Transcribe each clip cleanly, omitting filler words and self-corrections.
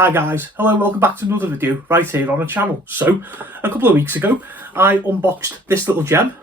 Hi guys, hello, welcome back to another video right here on the channel. So, a couple of weeks ago, I unboxed this little gem,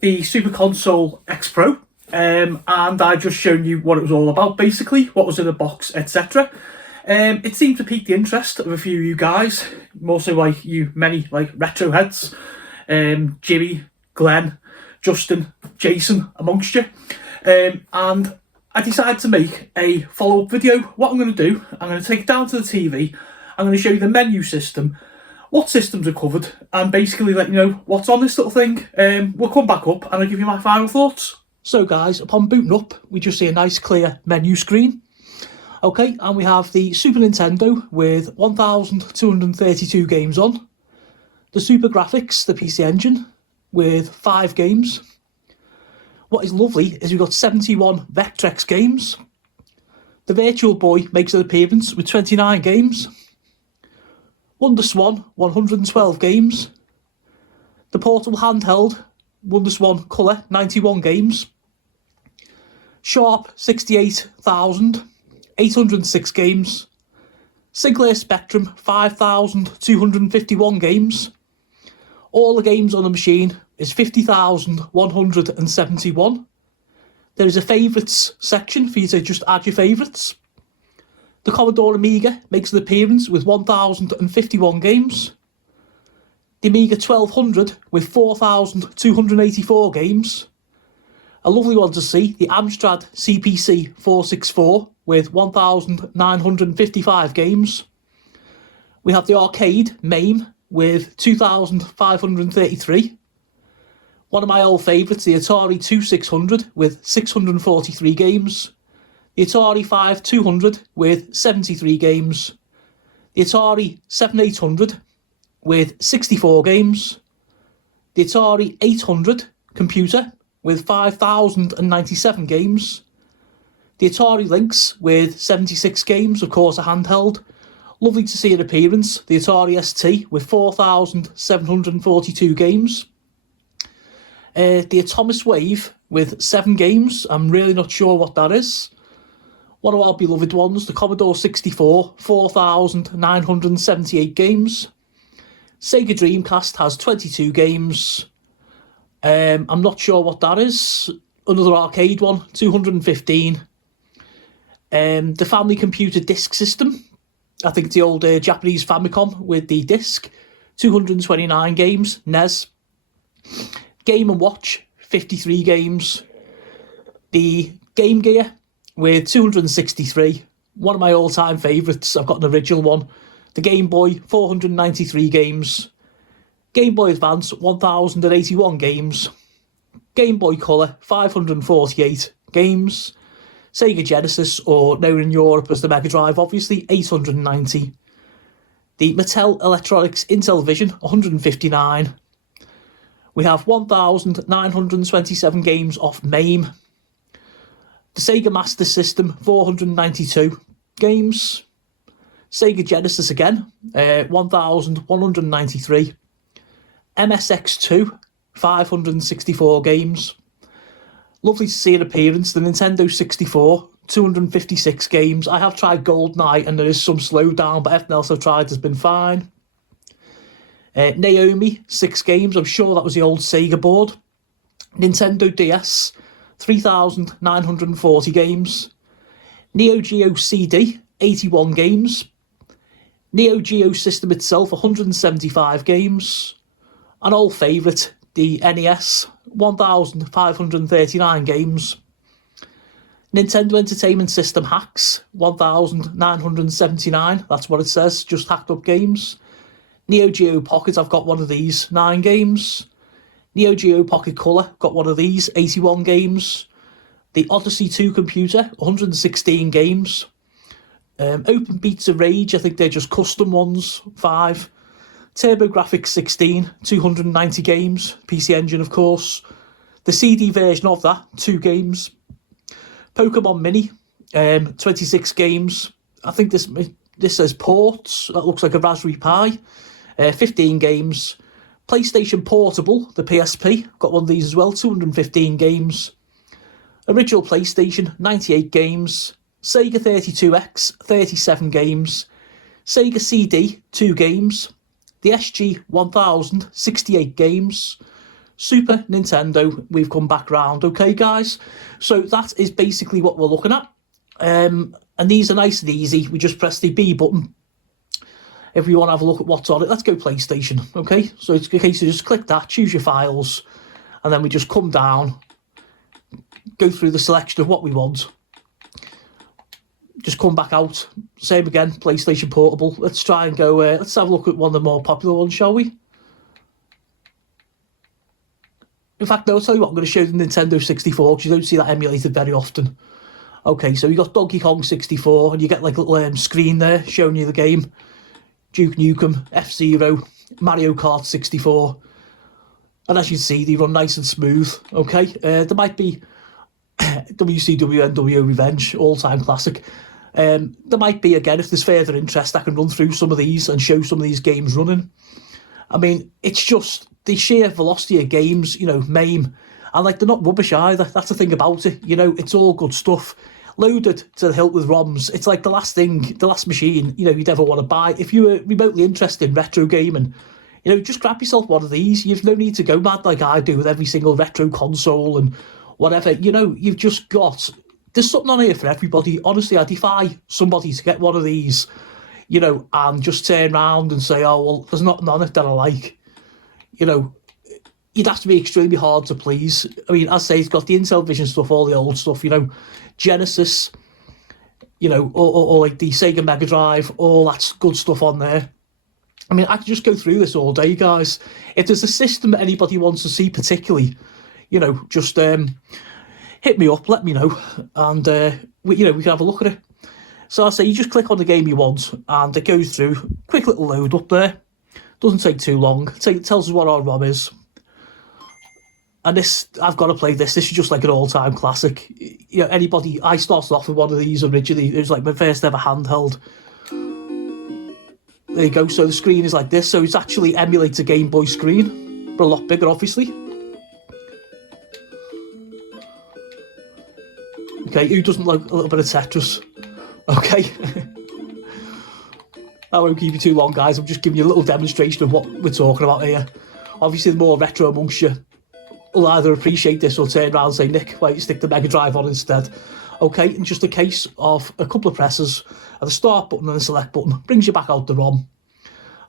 the Super Console X Pro, and I just shown you what it was all about, basically, what was in the box, etc. It seemed to pique the interest of a few of you guys, more so like you many like retro heads, Jimmy, Glenn, Justin, Jason amongst you, and I decided to make a follow-up video. What I'm going to do, I'm going to take it down to the TV, I'm going to show you the menu system, what systems are covered, and basically let you know what's on this little thing. We'll come back up and I'll give you my final thoughts. So guys, upon booting up, we just see a nice clear menu screen. Okay, and we have the Super Nintendo with 1,232 games on, the Super Graphics, the PC Engine, with 5 games. What is lovely is we've got 71 Vectrex games. The Virtual Boy makes an appearance with 29 games. Wonder Swan, 112 games. The portable handheld, Wonder Swan Colour, 91 games. Sharp, 68,806 games. Sinclair Spectrum, 5,251 games. All the games on the machine is 50,171. There is a favourites section for you to just add your favourites. The Commodore Amiga makes an appearance with 1,051 games. The Amiga 1200 with 4,284 games. A lovely one to see, the Amstrad CPC 464 with 1,955 games. We have the arcade MAME with 2,533. One of my old favourites, the Atari 2600 with 643 games. The Atari 5200 with 73 games. The Atari 7800 with 64 games. The Atari 800 computer with 5,097 games. The Atari Lynx with 76 games, of course a handheld. Lovely to see an appearance. The Atari ST with 4,742 games. The Atomic Wave with 7 games. I'm really not sure what that is. One of our beloved ones, the Commodore 64, 4,978 games. Sega Dreamcast has 22 games. I'm not sure what that is. Another arcade one, 215. The Family Computer Disk System, I think it's the old Japanese Famicom with the disc, 229 games, NES. Game & Watch, 53 games. The Game Gear with 263. One of my all-time favourites, I've got an original one. The Game Boy, 493 games. Game Boy Advance, 1,081 games. Game Boy Colour, 548 games. Sega Genesis, or known in Europe as the Mega Drive, obviously, 890. The Mattel Electronics Intellivision, 159. We have 1,927 games off MAME. The Sega Master System, 492 games. Sega Genesis again, 1,193. MSX2, 564 games. Lovely to see an appearance. The Nintendo 64, 256 games. I have tried GoldenEye and there is some slowdown, but everything else I've tried has been fine. Naomi, 6 games. I'm sure that was the old Sega board. Nintendo DS, 3,940 games. Neo Geo CD, 81 games. Neo Geo system itself, 175 games. An old favourite, the NES, 1,539 games. Nintendo Entertainment System hacks, 1,979. That's what it says, just hacked up games. Neo Geo Pocket, I've got one of these, 9 games. Neo Geo Pocket Color, got one of these, 81 games. The Odyssey 2 computer, 116 games. Open Beats of Rage, I think they're just custom ones, 5. TurboGrafx 16, 290 games. PC Engine, of course. The CD version of that, 2 games. Pokemon Mini, 26 games. I think this says ports. That looks like a Raspberry Pi. 15 games. PlayStation Portable, the PSP, got one of these as well, 215 games. Original PlayStation, 98 games. Sega 32X, 37 games. Sega CD, 2 games. The SG 1000, 68 games. Super Nintendo, we've come back round, okay guys? So that is basically what we're looking at. And these are nice and easy. We just press the B button if we want to have a look at what's on it. Let's go PlayStation, okay? So it's a case of just click that, choose your files, and then we just come down, go through the selection of what we want. Just come back out. Same again, PlayStation Portable. Let's try and go, let's have a look at one of the more popular ones, shall we? In fact, no, I'll tell you what, I'm going to show the Nintendo 64, because you don't see that emulated very often. Okay, so you got Donkey Kong 64, and you get like a little screen there showing you the game. Duke Nukem, F-Zero, Mario Kart 64. And as you can see, they run nice and smooth, okay? There might be WCW NWO Revenge, all-time classic. There might be, again, if there's further interest, I can run through some of these and show some of these games running. I mean, it's just the sheer velocity of games, you know, MAME. And, like, they're not rubbish either. That's the thing about it. You know, it's all good stuff. Loaded to the hilt with ROMs. It's like the last machine, you know, you'd ever want to buy. If you were remotely interested in retro gaming, you know, just grab yourself one of these. You've no need to go mad like I do with every single retro console and whatever. You know, you've just got... There's something on here for everybody. Honestly, I defy somebody to get one of these, you know, and just turn around and say, oh, well, there's nothing on it that I like. You know, you'd have to be extremely hard to please. I mean, as I say, it's got the Intel Vision stuff, all the old stuff, you know, Genesis, you know, or like the Sega Mega Drive, all that good stuff on there. I mean, I could just go through this all day, guys. If there's a system that anybody wants to see particularly, you know, just hit me up, let me know, and we can have a look at it. So I say you just click on the game you want, and it goes through. Quick little load up there. Doesn't take too long. It tells us what our ROM is. And this, I've got to play this. This is just like an all-time classic. You know, anybody... I started off with one of these originally. It was like my first ever handheld. There you go. So the screen is like this. So it's actually emulates a Game Boy screen, but a lot bigger, obviously. Okay, who doesn't like a little bit of Tetris? Okay. I won't keep you too long, guys. I'm just giving you a little demonstration of what we're talking about here. Obviously, the more retro amongst you will either appreciate this or turn around and say, Nick, why don't you stick the Mega Drive on instead? Okay, and just a case of a couple of presses of the start button and the select button brings you back out the ROM.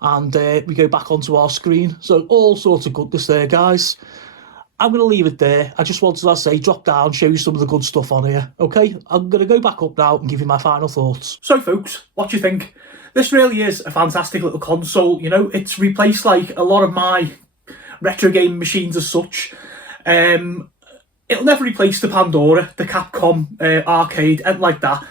And we go back onto our screen. So all sorts of goodness there, guys. I'm going to leave it there. I just wanted to, as I say, drop down, show you some of the good stuff on here. Okay, I'm going to go back up now and give you my final thoughts. So, folks, what do you think? This really is a fantastic little console. You know, it's replaced, like, a lot of my retro game machines as such. It'll never replace the Pandora, the Capcom arcade, and like that.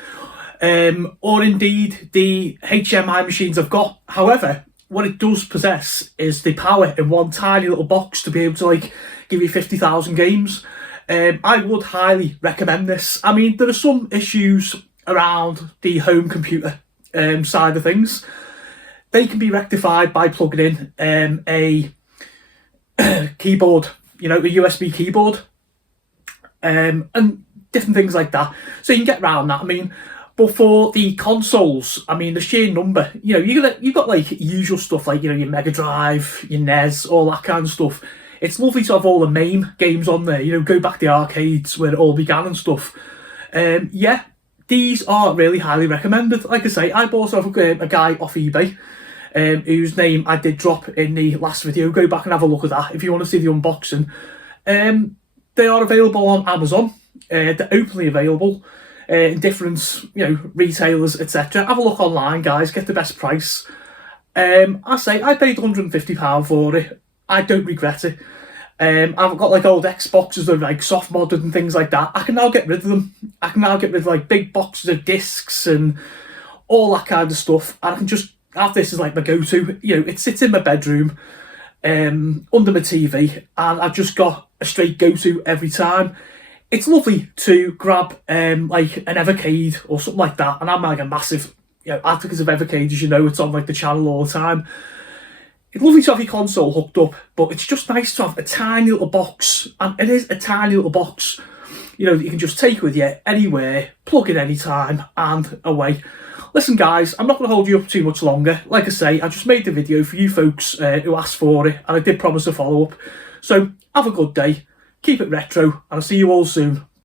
Or indeed the HMI machines I've got. However, what it does possess is the power in one tiny little box to be able to, like, give you 50,000 games. I would highly recommend this. I mean, there are some issues around the home computer side of things. They can be rectified by plugging in a keyboard, you know, a USB keyboard, and different things like that. So you can get around that. I mean, but for the consoles, I mean, the sheer number, you know, you've got like usual stuff like, you know, your Mega Drive, your NES, all that kind of stuff. It's lovely to have all the MAME games on there, you know, go back to the arcades where it all began and stuff. Yeah, these are really highly recommended. Like I say, I bought off a guy off eBay, whose name I did drop in the last video. Go back and have a look at that if you want to see the unboxing. They are available on Amazon. They're openly available in different, you know, retailers, etc. Have a look online, guys. Get the best price. I say I paid £150 for it. I don't regret it. I've got like old Xboxes that are like soft modded and things like that. I can now get rid of them. I can now get rid of like big boxes of discs and all that kind of stuff. And I can just have this as like my go-to. You know, it sits in my bedroom under my TV, and I've just got a straight go-to every time. It's lovely to grab like an Evercade or something like that, and I'm like a massive, you know, advocate of Evercade, as you know. It's on like the channel all the time. It's lovely to have your console hooked up, but it's just nice to have a tiny little box, and it is a tiny little box. you know, that you can just take with you anywhere, plug in anytime, and away. Listen guys, I'm not going to hold you up too much longer. Like I say, I just made the video for you folks who asked for it, and I did promise a follow-up. So have a good day, keep it retro, and I'll see you all soon.